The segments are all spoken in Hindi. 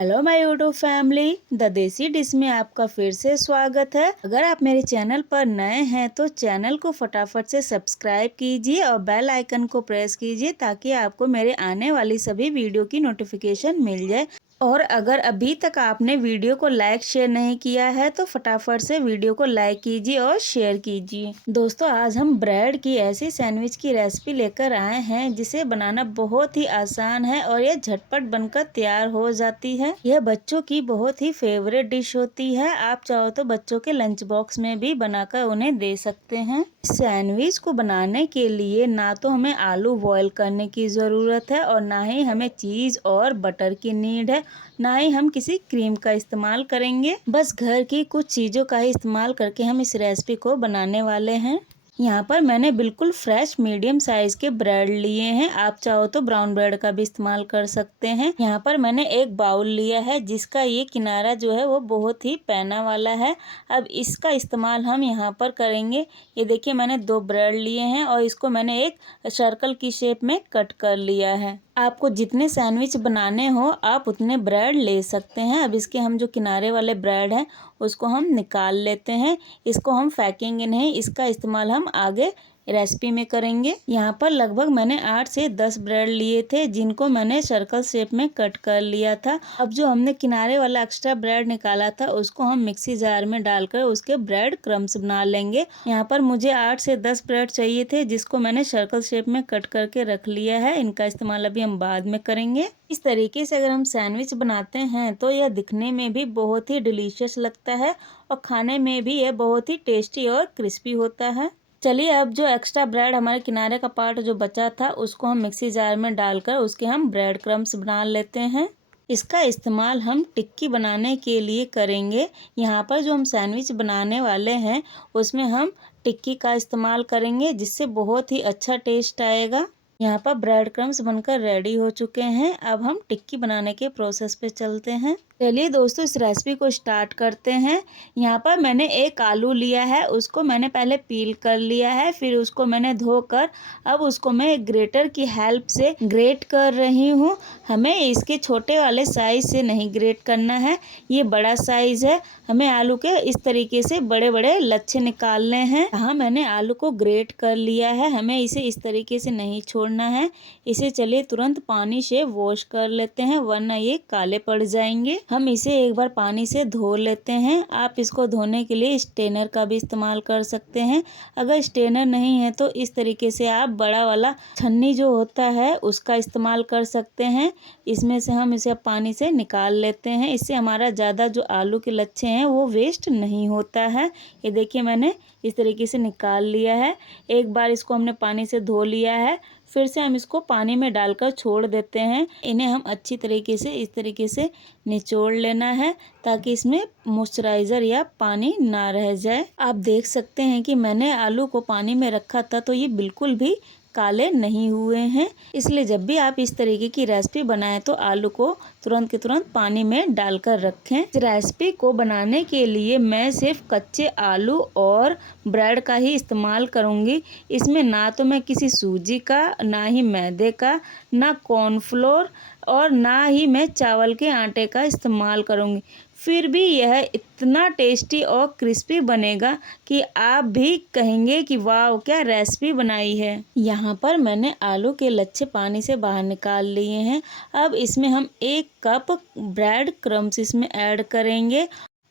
Hello my YouTube family, the देसी डिश में आपका फिर से स्वागत है। अगर आप मेरे चैनल पर नए हैं तो चैनल को फटाफट से सब्सक्राइब कीजिए और बेल आइकन को प्रेस कीजिए ताकि आपको मेरे आने वाली सभी वीडियो की नोटिफिकेशन मिल जाए। और अगर अभी तक आपने वीडियो को लाइक शेयर नहीं किया है तो फटाफट से वीडियो को लाइक कीजिए और शेयर कीजिए। दोस्तों, आज हम ब्रेड की ऐसी सैंडविच की रेसिपी लेकर आए हैं जिसे बनाना बहुत ही आसान है और यह झटपट बनकर तैयार हो जाती है। यह बच्चों की बहुत ही फेवरेट डिश होती है। आप चाहो तो बच्चों के लंच बॉक्स में भी बनाकर उन्हें दे सकते हैं। सैंडविच को बनाने के लिए ना तो हमें आलू बॉईल करने की ज़रूरत है और ना ही हमें चीज़ और बटर की नीड है, ना ही हम किसी क्रीम का इस्तेमाल करेंगे। बस घर की कुछ चीज़ों का ही इस्तेमाल करके हम इस रेसिपी को बनाने वाले हैं। यहाँ पर मैंने बिल्कुल फ्रेश मीडियम साइज के ब्रेड लिए हैं। आप चाहो तो ब्राउन ब्रेड का भी इस्तेमाल कर सकते हैं। यहाँ पर मैंने एक बाउल लिया है जिसका ये किनारा जो है वो बहुत ही पैना वाला है। अब इसका इस्तेमाल हम यहाँ पर करेंगे। ये देखिए, मैंने 2 ब्रेड लिए हैं और इसको मैंने एक सर्कल की शेप में कट कर लिया है। आपको जितने सैंडविच बनाने हो आप उतने ब्रेड ले सकते हैं। अब इसके हम जो किनारे वाले ब्रेड हैं उसको हम निकाल लेते हैं। इसको हम फेंकेंगे नहीं, इसका इस्तेमाल हम आगे रेसिपी में करेंगे। यहाँ पर लगभग मैंने 8 से 10 ब्रेड लिए थे जिनको मैंने सर्कल शेप में कट कर लिया था। अब जो हमने किनारे वाला एक्स्ट्रा ब्रेड निकाला था उसको हम मिक्सी जार में डालकर उसके ब्रेड क्रम्स बना लेंगे। यहाँ पर मुझे 8 से 10 ब्रेड चाहिए थे जिसको मैंने सर्कल शेप में कट करके रख लिया है। इनका इस्तेमाल अभी हम बाद में करेंगे। इस तरीके से अगर हम सैंडविच बनाते हैं तो यह दिखने में भी बहुत ही डिलीशियस लगता है और खाने में भी यह बहुत ही टेस्टी और क्रिस्पी होता है। चलिए, अब जो एक्स्ट्रा ब्रेड हमारे किनारे का पार्ट जो बचा था उसको हम मिक्सी जार में डालकर उसके हम ब्रेड क्रम्स बना लेते हैं। इसका इस्तेमाल हम टिक्की बनाने के लिए करेंगे। यहाँ पर जो हम सैंडविच बनाने वाले हैं उसमें हम टिक्की का इस्तेमाल करेंगे जिससे बहुत ही अच्छा टेस्ट आएगा। यहाँ पर ब्रेड क्रम्स बनकर रेडी हो चुके हैं। अब हम टिक्की बनाने के प्रोसेस पे चलते हैं। चलिए दोस्तों, इस रेसिपी को स्टार्ट करते हैं। यहाँ पर मैंने एक आलू लिया है, उसको मैंने पहले पील कर लिया है, फिर उसको मैंने धोकर अब उसको मैं एक ग्रेटर की हेल्प से ग्रेट कर रही हूँ। हमें इसके छोटे वाले साइज से नहीं ग्रेट करना है, ये बड़ा साइज है। हमें आलू के इस तरीके से बड़े बड़े लच्छे निकालने हैं। हाँ, मैंने आलू को ग्रेट कर लिया है। हमें इसे इस तरीके से नहीं छोड़ना है। इसे चलिए तुरंत पानी से वॉश कर लेते हैं वरना ये काले पड़ जाएंगे। हम इसे एक बार पानी से धो लेते हैं। आप इसको धोने के लिए स्ट्रेनर का भी इस्तेमाल कर सकते हैं। अगर स्ट्रेनर नहीं है तो इस तरीके से आप बड़ा वाला छन्नी जो होता है उसका इस्तेमाल कर सकते हैं। इसमें से हम इसे पानी से निकाल लेते हैं। इससे हमारा ज़्यादा जो आलू के लच्छे हैं वो वेस्ट नहीं होता है। ये देखिए, मैंने इस तरीके से निकाल लिया है। एक बार इसको हमने पानी से धो लिया है, फिर से हम इसको पानी में डालकर छोड़ देते हैं। इन्हें हम अच्छी तरीके से इस तरीके से निचोड़ लेना है ताकि इसमें मॉइस्चराइज़र या पानी ना रह जाए। आप देख सकते हैं कि मैंने आलू को पानी में रखा था तो ये बिल्कुल भी काले नहीं हुए हैं। इसलिए जब भी आप इस तरीके की रेसिपी बनाएं तो आलू को तुरंत के तुरंत पानी में डालकर रखें। इस रेसिपी को बनाने के लिए मैं सिर्फ कच्चे आलू और ब्रेड का ही इस्तेमाल करूंगी। इसमें ना तो मैं किसी सूजी का, ना ही मैदे का, ना कॉर्नफ्लोर और ना ही मैं चावल के आटे का इस्तेमाल करूंगी। फिर भी यह इतना टेस्टी और क्रिस्पी बनेगा कि आप भी कहेंगे कि वाह, क्या रेसिपी बनाई है। यहाँ पर मैंने आलू के लच्छे पानी से बाहर निकाल लिए हैं। अब इसमें हम 1 कप ब्रेड क्रम्स इसमें ऐड करेंगे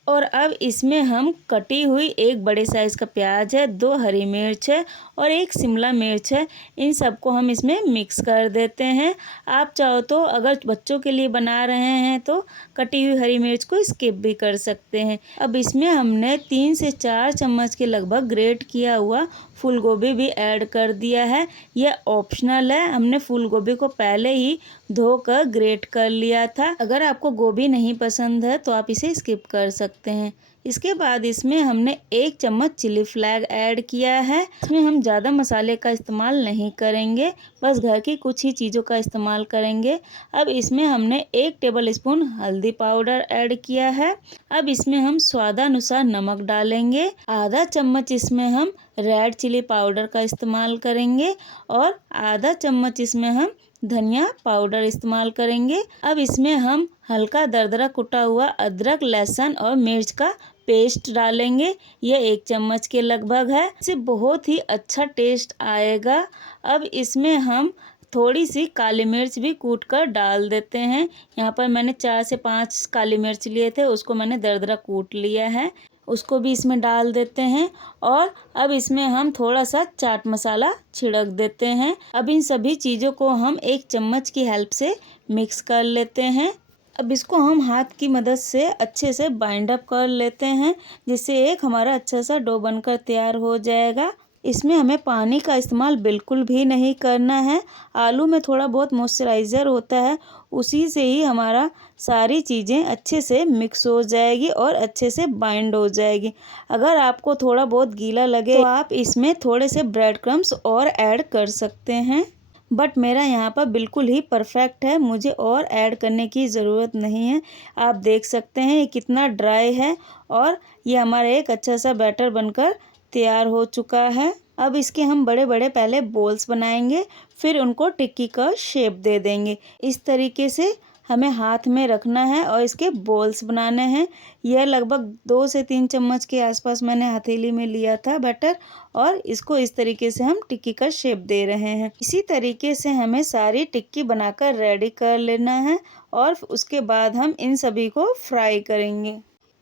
और अब इसमें हम कटी हुई एक बड़े साइज़ का प्याज है, 2 हरी मिर्च है और 1 शिमला मिर्च है। इन सबको हम इसमें मिक्स कर देते हैं। आप चाहो तो अगर बच्चों के लिए बना रहे हैं तो कटी हुई हरी मिर्च को स्किप भी कर सकते हैं। अब इसमें हमने 3 से 4 चम्मच के लगभग ग्रेट किया हुआ फूल गोभी भी ऐड कर दिया है। यह ऑप्शनल है। हमने फूल गोभी को पहले ही धोकर ग्रेट कर लिया था। अगर आपको गोभी नहीं पसंद है तो आप इसे स्किप कर सकते हैं। इसके बाद इसमें हमने 1 चम्मच चिली फ्लेग ऐड किया है। इसमें हम ज़्यादा मसाले का इस्तेमाल नहीं करेंगे, बस घर की कुछ ही चीज़ों का इस्तेमाल करेंगे। अब इसमें हमने 1 टेबल स्पून हल्दी पाउडर ऐड किया है। अब इसमें हम स्वादानुसार नमक डालेंगे। आधा चम्मच इसमें हम रेड चिली पाउडर का इस्तेमाल करेंगे और आधा चम्मच इसमें हम धनिया पाउडर इस्तेमाल करेंगे। अब इसमें हम हल्का दरदरा कुटा हुआ अदरक, लहसुन और मिर्च का पेस्ट डालेंगे। यह 1 चम्मच के लगभग है। इससे बहुत ही अच्छा टेस्ट आएगा। अब इसमें हम थोड़ी सी काली मिर्च भी कूट कर डाल देते हैं। यहाँ पर मैंने 4 से 5 काली मिर्च लिए थे, उसको मैंने दरदरा कूट लिया है, उसको भी इसमें डाल देते हैं। और अब इसमें हम थोड़ा सा चाट मसाला छिड़क देते हैं। अब इन सभी चीज़ों को हम 1 चम्मच की हेल्प से मिक्स कर लेते हैं। अब इसको हम हाथ की मदद से अच्छे से बाइंड अप कर लेते हैं, जिससे एक हमारा अच्छा सा डो बनकर तैयार हो जाएगा। इसमें हमें पानी का इस्तेमाल बिल्कुल भी नहीं करना है। आलू में थोड़ा बहुत मॉइस्चराइज़र होता है, उसी से ही हमारा सारी चीज़ें अच्छे से मिक्स हो जाएगी और अच्छे से बाइंड हो जाएगी। अगर आपको थोड़ा बहुत गीला लगे तो आप इसमें थोड़े से ब्रेड क्रम्स और ऐड कर सकते हैं, बट मेरा यहाँ पर बिल्कुल ही परफेक्ट है, मुझे और ऐड करने की ज़रूरत नहीं है। आप देख सकते हैं ये कितना ड्राई है और ये हमारा एक अच्छा सा बैटर बनकर तैयार हो चुका है। अब इसके हम बड़े बड़े पहले बॉल्स बनाएंगे, फिर उनको टिक्की का शेप दे देंगे। इस तरीके से हमें हाथ में रखना है और इसके बॉल्स बनाने हैं। यह लगभग 2 से 3 चम्मच के आसपास मैंने हथेली में लिया था बैटर, और इसको इस तरीके से हम टिक्की का शेप दे रहे हैं। इसी तरीके से हमें सारी टिक्की बनाकर रेडी कर लेना है और उसके बाद हम इन सभी को फ्राई करेंगे।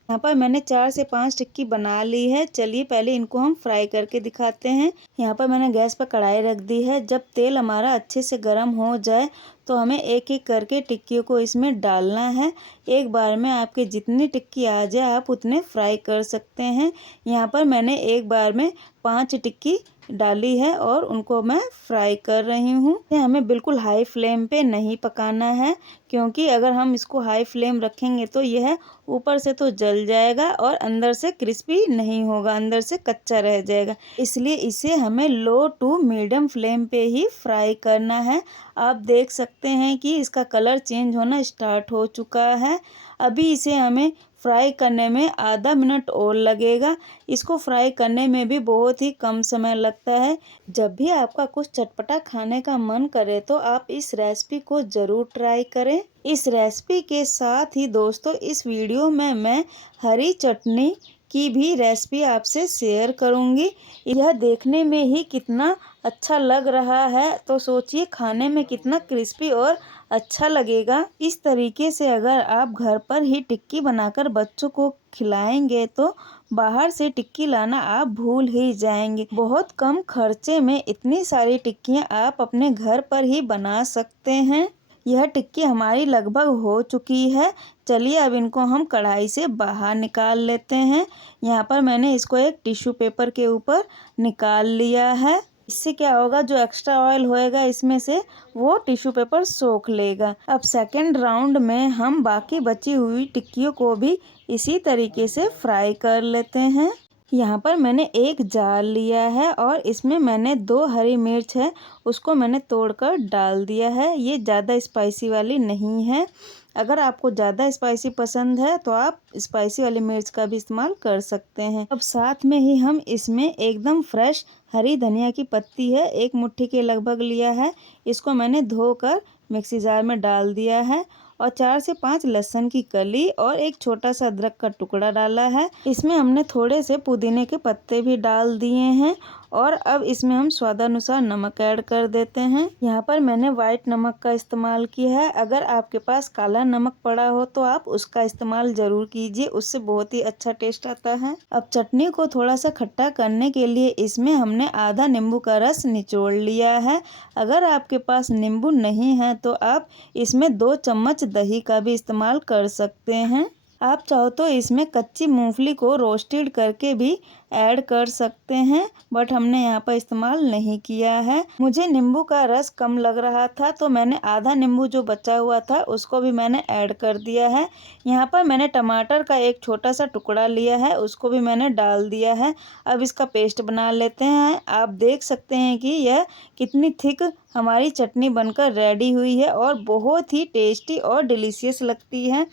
यहाँ पर मैंने 4 से 5 टिक्की बना ली है। चलिए पहले इनको हम फ्राई करके दिखाते हैं। यहाँ पर मैंने गैस पर कढ़ाई रख दी है। जब तेल हमारा अच्छे से गर्म हो जाए तो हमें एक एक करके टिक्कियों को इसमें डालना है। एक बार में आपके जितनी टिक्की आ जाए आप उतने फ्राई कर सकते हैं। यहाँ पर मैंने एक बार में 5 टिक्की डाली है और उनको मैं फ्राई कर रही हूँ। हमें बिल्कुल हाई फ्लेम पे नहीं पकाना है, क्योंकि अगर हम इसको हाई फ्लेम रखेंगे तो यह ऊपर से तो जल जाएगा और अंदर से क्रिस्पी नहीं होगा, अंदर से कच्चा रह जाएगा। इसलिए इसे हमें लो टू मीडियम फ्लेम पे ही फ्राई करना है। आप देख सकते हैं कि इसका कलर चेंज होना स्टार्ट हो चुका है। अभी इसे हमें फ्राई करने में आधा मिनट और लगेगा। इसको फ्राई करने में भी बहुत ही कम समय लगता है। जब भी आपका कुछ चटपटा खाने का मन करे तो आप इस रेसिपी को ज़रूर ट्राई करें। इस रेसिपी के साथ ही दोस्तों इस वीडियो में मैं हरी चटनी की भी रेसिपी आपसे शेयर करूंगी। यह देखने में ही कितना अच्छा लग रहा है, तो सोचिए खाने में कितना क्रिस्पी और अच्छा लगेगा। इस तरीके से अगर आप घर पर ही टिक्की बनाकर बच्चों को खिलाएंगे तो बाहर से टिक्की लाना आप भूल ही जाएंगे। बहुत कम खर्चे में इतनी सारी टिक्कियाँ आप अपने घर पर ही बना सकते हैं। यह टिक्की हमारी लगभग हो चुकी है। चलिए अब इनको हम कढ़ाई से बाहर निकाल लेते हैं। यहाँ पर मैंने इसको एक टिश्यू पेपर के ऊपर निकाल लिया है। इससे क्या होगा, जो एक्स्ट्रा ऑयल होएगा इसमें से वो टिश्यू पेपर सोख लेगा। अब सेकंड राउंड में हम बाकी बची हुई टिक्कियों को भी इसी तरीके से फ्राई कर लेते हैं। यहाँ पर मैंने एक जार लिया है और इसमें मैंने 2 हरी मिर्च है उसको मैंने तोड़कर डाल दिया है। ये ज़्यादा स्पाइसी वाली नहीं है। अगर आपको ज़्यादा स्पाइसी पसंद है तो आप स्पाइसी वाली मिर्च का भी इस्तेमाल कर सकते हैं। अब साथ में ही हम इसमें एकदम फ्रेश हरी धनिया की पत्ती है, 1 मुट्ठी के लगभग लिया है। इसको मैंने धोकर मिक्सी जार में डाल दिया है और 4 से 5 लहसुन की कली और एक छोटा सा अदरक का टुकड़ा डाला है। इसमें हमने थोड़े से पुदीने के पत्ते भी डाल दिए हैं और अब इसमें हम स्वादानुसार नमक ऐड कर देते हैं। यहाँ पर मैंने वाइट नमक का इस्तेमाल किया है। अगर आपके पास काला नमक पड़ा हो तो आप उसका इस्तेमाल ज़रूर कीजिए, उससे बहुत ही अच्छा टेस्ट आता है। अब चटनी को थोड़ा सा खट्टा करने के लिए इसमें हमने आधा नींबू का रस निचोड़ लिया है। अगर आपके पास नींबू नहीं है तो आप इसमें 2 चम्मच दही का भी इस्तेमाल कर सकते हैं। आप चाहो तो इसमें कच्ची मूंगफली को रोस्टेड करके भी ऐड कर सकते हैं, बट हमने यहाँ पर इस्तेमाल नहीं किया है। मुझे नींबू का रस कम लग रहा था तो मैंने आधा नींबू जो बचा हुआ था उसको भी मैंने ऐड कर दिया है। यहाँ पर मैंने टमाटर का एक छोटा सा टुकड़ा लिया है, उसको भी मैंने डाल दिया है। अब इसका पेस्ट बना लेते हैं। आप देख सकते हैं कि यह कितनी थिक हमारी चटनी बनकर रेडी हुई है और बहुत ही टेस्टी और डिलीशियस लगती है।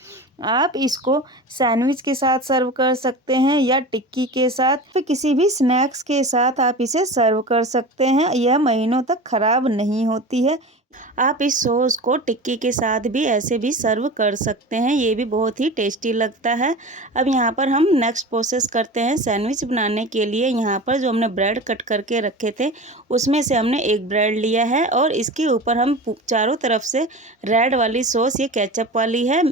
आप इसको सैंडविच के साथ सर्व कर सकते हैं या टिक्की के साथ, फिर किसी भी स्नैक्स के साथ आप इसे सर्व कर सकते हैं। यह महीनों तक खराब नहीं होती है। आप इस सॉस को टिक्की के साथ भी ऐसे भी सर्व कर सकते हैं, ये भी बहुत ही टेस्टी लगता है। अब यहाँ पर हम नेक्स्ट प्रोसेस करते हैं। सैंडविच बनाने के लिए यहाँ पर जो हमने ब्रेड कट करके रखे थे उसमें से हमने एक ब्रेड लिया है और इसके ऊपर हम चारों तरफ से रेड वाली सॉस, ये केचप वाली है,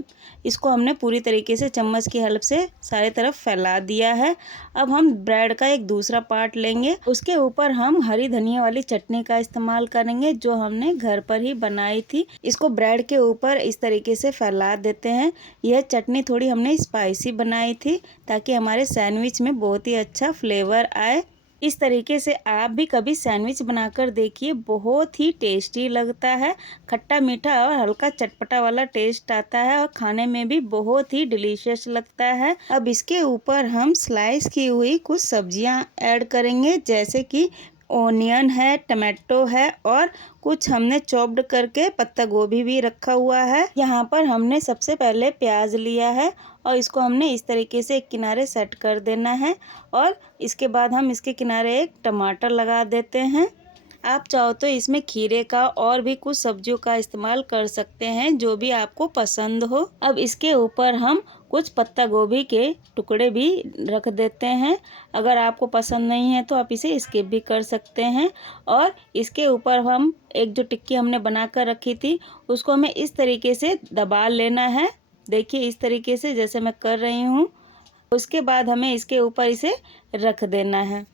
इसको हमने पूरी तरीके से चम्मच की हेल्प से सारे तरफ फैला दिया है। अब हम ब्रेड का एक दूसरा पार्ट लेंगे, उसके ऊपर हम हरी धनिया वाली चटनी का इस्तेमाल करेंगे जो हमने घर पर ही बनाई थी। इसको ब्रेड के ऊपर इस तरीके से फैला देते हैं। यह चटनी थोड़ी हमने स्पाइसी बनाई थी ताकि हमारे सैंडविच में बहुत ही अच्छा फ्लेवर आए। इस तरीके से आप भी कभी सैंडविच बनाकर देखिए, बहुत ही टेस्टी लगता है। खट्टा मीठा और हल्का चटपटा वाला टेस्ट आता है और खाने में भी बहुत ही डिलीशियस लगता है। अब इसके ऊपर हम स्लाइस की हुई कुछ सब्जियां ऐड करेंगे, जैसे कि ओनियन है, टमाटो है और कुछ हमने चॉप्ड करके पत्ता गोभी भी रखा हुआ है। यहाँ पर हमने सबसे पहले प्याज लिया है और इसको हमने इस तरीके से एक किनारे सेट कर देना है और इसके बाद हम इसके किनारे एक टमाटर लगा देते हैं। आप चाहो तो इसमें खीरे का और भी कुछ सब्जियों का इस्तेमाल कर सकते हैं, जो भी आपको पसंद हो। अब इसके ऊपर हम कुछ पत्ता गोभी के टुकड़े भी रख देते हैं। अगर आपको पसंद नहीं है तो आप इसे स्किप भी कर सकते हैं। और इसके ऊपर हम एक जो टिक्की हमने बना कर रखी थी उसको हमें इस तरीके से दबा लेना है। देखिए इस तरीके से जैसे मैं कर रही हूँ। उसके बाद हमें इसके ऊपर इसे रख देना है।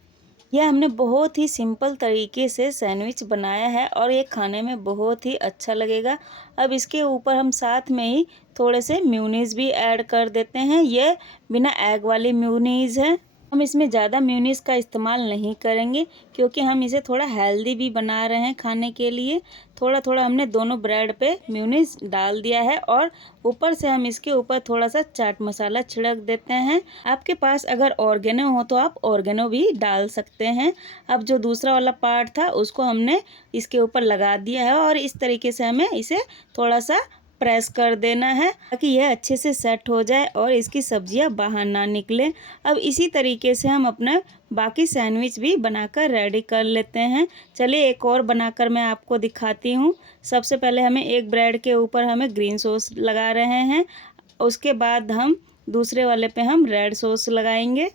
यह हमने बहुत ही सिंपल तरीके से सैंडविच बनाया है और ये खाने में बहुत ही अच्छा लगेगा। अब इसके ऊपर हम साथ में ही थोड़े से मेयोनीज भी ऐड कर देते हैं। यह बिना एग वाली मेयोनीज है। हम इसमें ज़्यादा मेयोनीज का इस्तेमाल नहीं करेंगे क्योंकि हम इसे थोड़ा हेल्दी भी बना रहे हैं खाने के लिए। थोड़ा थोड़ा हमने दोनों ब्रेड पे मेयोनीज डाल दिया है और ऊपर से हम इसके ऊपर थोड़ा सा चाट मसाला छिड़क देते हैं। आपके पास अगर ऑर्गेनो हो तो आप ऑर्गेनो भी डाल सकते हैं। अब जो दूसरा वाला पार्ट था उसको हमने इसके ऊपर लगा दिया है और इस तरीके से हमें इसे थोड़ा सा प्रेस कर देना है ताकि यह अच्छे से सेट हो जाए और इसकी सब्जियां बाहर ना निकले। अब इसी तरीके से हम अपना बाकी सैंडविच भी बनाकर रेडी कर लेते हैं। चलिए एक और बनाकर मैं आपको दिखाती हूँ। सबसे पहले हमें एक ब्रेड के ऊपर हमें ग्रीन सॉस लगा रहे हैं, उसके बाद हम दूसरे वाले पे हम रेड सॉस लगाएंगे।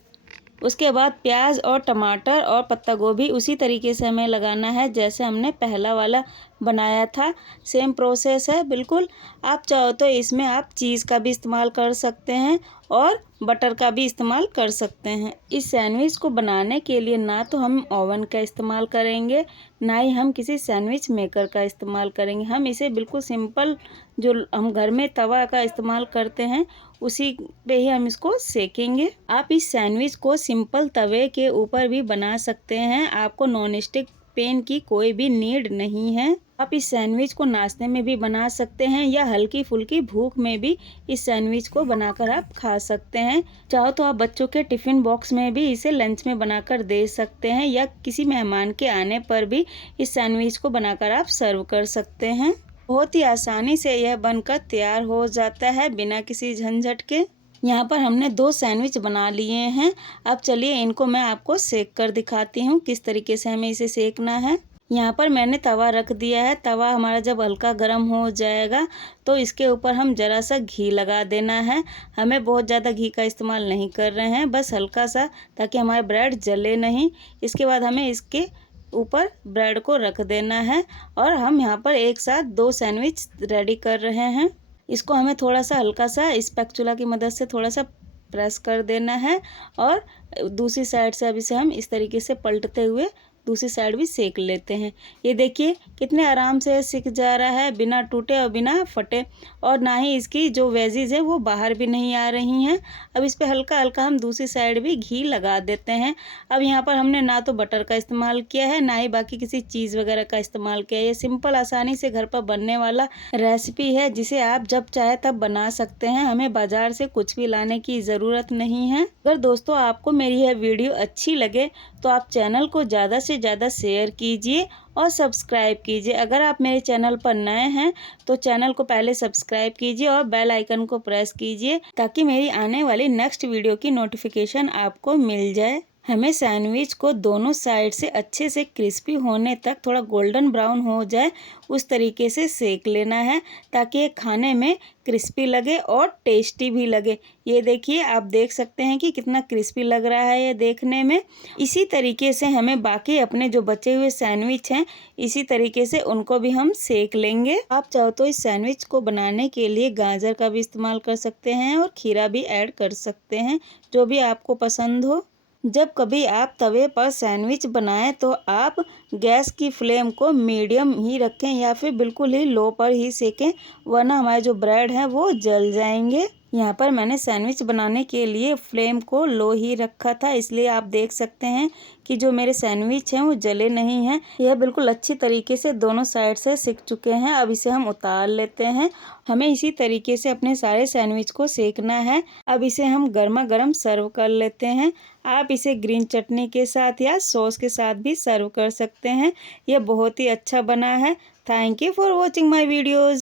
उसके बाद प्याज और टमाटर और पत्ता गोभी उसी तरीके से हमें लगाना है जैसे हमने पहला वाला बनाया था। सेम प्रोसेस है बिल्कुल। आप चाहो तो इसमें आप चीज़ का भी इस्तेमाल कर सकते हैं और बटर का भी इस्तेमाल कर सकते हैं। इस सैंडविच को बनाने के लिए ना तो हम ओवन का इस्तेमाल करेंगे, ना ही हम किसी सैंडविच मेकर का इस्तेमाल करेंगे। हम इसे बिल्कुल सिंपल जो हम घर में तवा का इस्तेमाल करते हैं उसी पे ही हम इसको सेकेंगे। आप इस सैंडविच को सिंपल तवे के ऊपर भी बना सकते हैं, आपको नॉन स्टिक पैन की कोई भी नीड नहीं है। आप इस सैंडविच को नाश्ते में भी बना सकते हैं या हल्की फुल्की भूख में भी इस सैंडविच को बनाकर आप खा सकते हैं। चाहो तो आप बच्चों के टिफ़िन बॉक्स में भी इसे लंच में बनाकर दे सकते हैं या किसी मेहमान के आने पर भी इस सैंडविच को बनाकर आप सर्व कर सकते हैं। बहुत ही आसानी से यह बनकर तैयार हो जाता है बिना किसी झंझट के। यहाँ पर हमने 2 सैंडविच बना लिए हैं। अब चलिए इनको मैं आपको सेक कर दिखाती हूँ किस तरीके से हमें इसे सेकना है। यहाँ पर मैंने तवा रख दिया है। तवा हमारा जब हल्का गर्म हो जाएगा तो इसके ऊपर हम ज़रा सा घी लगा देना है। हमें बहुत ज़्यादा घी का इस्तेमाल नहीं कर रहे हैं, बस हल्का सा, ताकि हमारे ब्रेड जले नहीं। इसके बाद हमें इसके ऊपर ब्रेड को रख देना है और हम यहाँ पर एक साथ 2 सैंडविच रेडी कर रहे हैं। इसको हमें थोड़ा सा हल्का सा स्पैचुला की मदद से थोड़ा सा प्रेस कर देना है और दूसरी साइड से अब इसे हम इस तरीके से पलटते हुए दूसरी साइड भी सेक लेते हैं। ये देखिए कितने आराम से सिक जा रहा है, बिना टूटे और बिना फटे, और ना ही इसकी जो वेजीज है वो बाहर भी नहीं आ रही हैं। अब इस पे हल्का हल्का हम दूसरी साइड भी घी लगा देते हैं। अब यहाँ पर हमने ना तो बटर का इस्तेमाल किया है, ना ही बाकी किसी चीज़ वगैरह का इस्तेमाल किया है। ये सिंपल आसानी से घर पर बनने वाला रेसिपी है जिसे आप जब चाहे तब बना सकते हैं। हमें बाजार से कुछ भी लाने की ज़रूरत नहीं है। अगर दोस्तों आपको मेरी यह वीडियो अच्छी लगे तो आप चैनल को ज़्यादा से ज़्यादा शेयर कीजिए और सब्सक्राइब कीजिए। अगर आप मेरे चैनल पर नए हैं तो चैनल को पहले सब्सक्राइब कीजिए और बेल आइकन को प्रेस कीजिए ताकि मेरी आने वाली नेक्स्ट वीडियो की नोटिफिकेशन आपको मिल जाए। हमें सैंडविच को दोनों साइड से अच्छे से क्रिस्पी होने तक, थोड़ा गोल्डन ब्राउन हो जाए उस तरीके से सेक लेना है, ताकि ये खाने में क्रिस्पी लगे और टेस्टी भी लगे। ये देखिए, आप देख सकते हैं कि कितना क्रिस्पी लग रहा है ये देखने में। इसी तरीके से हमें बाकी अपने जो बचे हुए सैंडविच हैं, इसी तरीके से उनको भी हम सेक लेंगे। आप चाहो तो इस सैंडविच को बनाने के लिए गाजर का भी इस्तेमाल कर सकते हैं और खीरा भी ऐड कर सकते हैं, जो भी आपको पसंद हो। जब कभी आप तवे पर सैंडविच बनाएं तो आप गैस की फ्लेम को मीडियम ही रखें या फिर बिल्कुल ही लो पर ही सेकें, वरना हमारे जो ब्रेड हैं वो जल जाएंगे। यहाँ पर मैंने सैंडविच बनाने के लिए फ्लेम को लो ही रखा था, इसलिए आप देख सकते हैं कि जो मेरे सैंडविच हैं वो जले नहीं हैं। यह बिल्कुल अच्छी तरीके से दोनों साइड से सिक चुके हैं। अब इसे हम उतार लेते हैं। हमें इसी तरीके से अपने सारे सैंडविच को सेकना है। अब इसे हम गर्मा गर्म सर्व कर लेते हैं। आप इसे ग्रीन चटनी के साथ या सॉस के साथ भी सर्व कर सकते हैं। यह बहुत ही अच्छा बना है। Thank you for watching my videos.